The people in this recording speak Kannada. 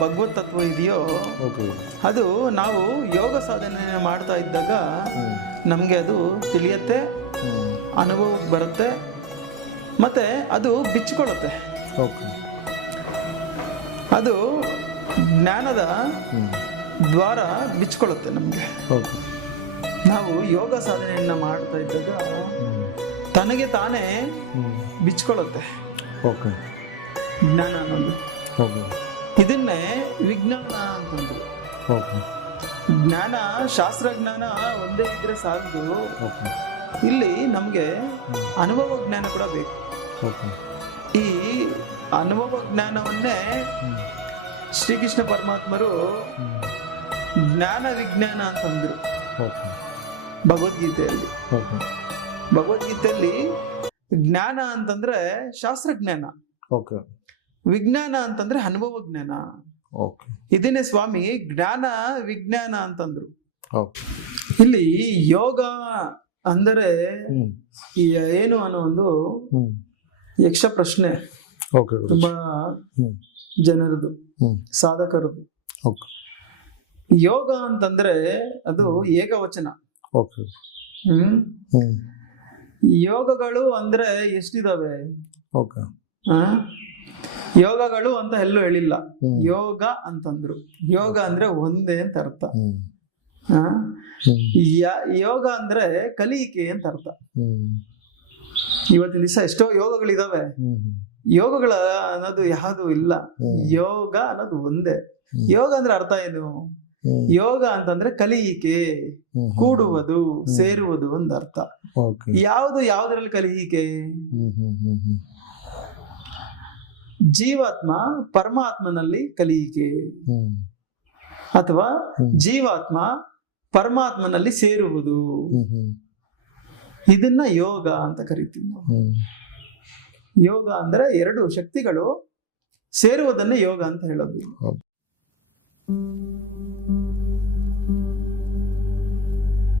ಭಗವತ್ ತತ್ವ ಇದೆಯೋ ಅದು ನಾವು ಯೋಗ ಸಾಧನೆ ಮಾಡ್ತಾ ಇದ್ದಾಗ ನಮಗೆ ಅದು ತಿಳಿಯತ್ತೆ, ಅನುಭವಕ್ಕೆ ಬರುತ್ತೆ, ಮತ್ತೆ ಅದು ಬಿಚ್ಚಿಕೊಳ್ಳುತ್ತೆ. ಅದು ಜ್ಞಾನದ ದ್ವಾರ ಬಿಚ್ಚಿಕೊಳ್ಳುತ್ತೆ ನಮಗೆ. ನಾವು ಯೋಗ ಸಾಧನೆಯನ್ನ ಮಾಡ್ತಾ ಇದ್ದಾಗ ತನಗೆ ತಾನೇ ಬಿಚ್ಚಿಕೊಳ್ಳುತ್ತೆ ಜ್ಞಾನ ಅನ್ನೋದು. ಇದನ್ನೇ ವಿಜ್ಞಾನ ಅಂತಂದ್ರು. ಜ್ಞಾನ, ಶಾಸ್ತ್ರಜ್ಞಾನ ಒಂದೇ ಇದ್ರೆ ಸಾಲದು, ಇಲ್ಲಿ ನಮಗೆ ಅನುಭವ ಜ್ಞಾನ ಕೂಡ ಬೇಕು. ಈ ಅನುಭವ ಜ್ಞಾನವನ್ನೇ ಶ್ರೀಕೃಷ್ಣ ಪರಮಾತ್ಮರು ಜ್ಞಾನ ವಿಜ್ಞಾನ ಅಂತಂದ್ರು ಭಗವದ್ಗೀತೆಯಲ್ಲಿ. ಭಗವದ್ಗೀತೆಯಲ್ಲಿ ಜ್ಞಾನ ಅಂತಂದ್ರೆ ಶಾಸ್ತ್ರಜ್ಞಾನ, ವಿಜ್ಞಾನ ಅಂತಂದ್ರೆ ಅನುಭವ ಜ್ಞಾನ. ಇದನ್ನೇ ಸ್ವಾಮಿ ಜ್ಞಾನ ವಿಜ್ಞಾನ ಅಂತಂದ್ರು. ಇಲ್ಲಿ ಯೋಗ ಅಂದರೆ ಏನು ಅನ್ನೋ ಒಂದು ಯಕ್ಷ ಪ್ರಶ್ನೆ ತುಂಬಾ ಜನರದು, ಸಾಧಕರದು. ಯೋಗ ಅಂತಂದ್ರೆ ಅದು ಏಕವಚನ. ಯೋಗಗಳು ಅಂದ್ರೆ ಎಷ್ಟಿದಾವೆ? ಯೋಗಗಳು ಅಂತ ಎಲ್ಲೂ ಹೇಳಿಲ್ಲ. ಯೋಗ ಅಂತಂದ್ರು. ಯೋಗ ಅಂದ್ರೆ ಒಂದೇ ಅಂತ ಅರ್ಥ. ಯೋಗ ಅಂದ್ರೆ ಕಲಿಕೆ ಅಂತ ಅರ್ಥ. ಇವತ್ತಿನ ದಿವಸ ಎಷ್ಟೋ ಯೋಗಗಳಿದಾವೆ. ಯೋಗಗಳ ಅನ್ನೋದು ಯಾವುದು ಇಲ್ಲ. ಯೋಗ ಅನ್ನೋದು ಒಂದೇ. ಯೋಗ ಅಂದ್ರೆ ಅರ್ಥ ಏನು? ಯೋಗ ಅಂತಂದ್ರೆ ಕಲಿಯಿಕೆ, ಕೂಡುವುದು, ಸೇರುವುದು ಒಂದು ಅರ್ಥ. ಯಾವುದ್ರಲ್ಲಿ ಕಲಿಯಿಕೆ? ಜೀವಾತ್ಮ ಪರಮಾತ್ಮನಲ್ಲಿ ಕಲಿಯಿಕೆ, ಅಥವಾ ಜೀವಾತ್ಮ ಪರಮಾತ್ಮನಲ್ಲಿ ಸೇರುವುದು. ಇದನ್ನ ಯೋಗ ಅಂತ ಕರಿತೀವಿ ನಾವು. ಯೋಗ ಅಂದ್ರೆ ಎರಡು ಶಕ್ತಿಗಳು ಸೇರುವುದನ್ನೇ ಯೋಗ ಅಂತ ಹೇಳೋದು.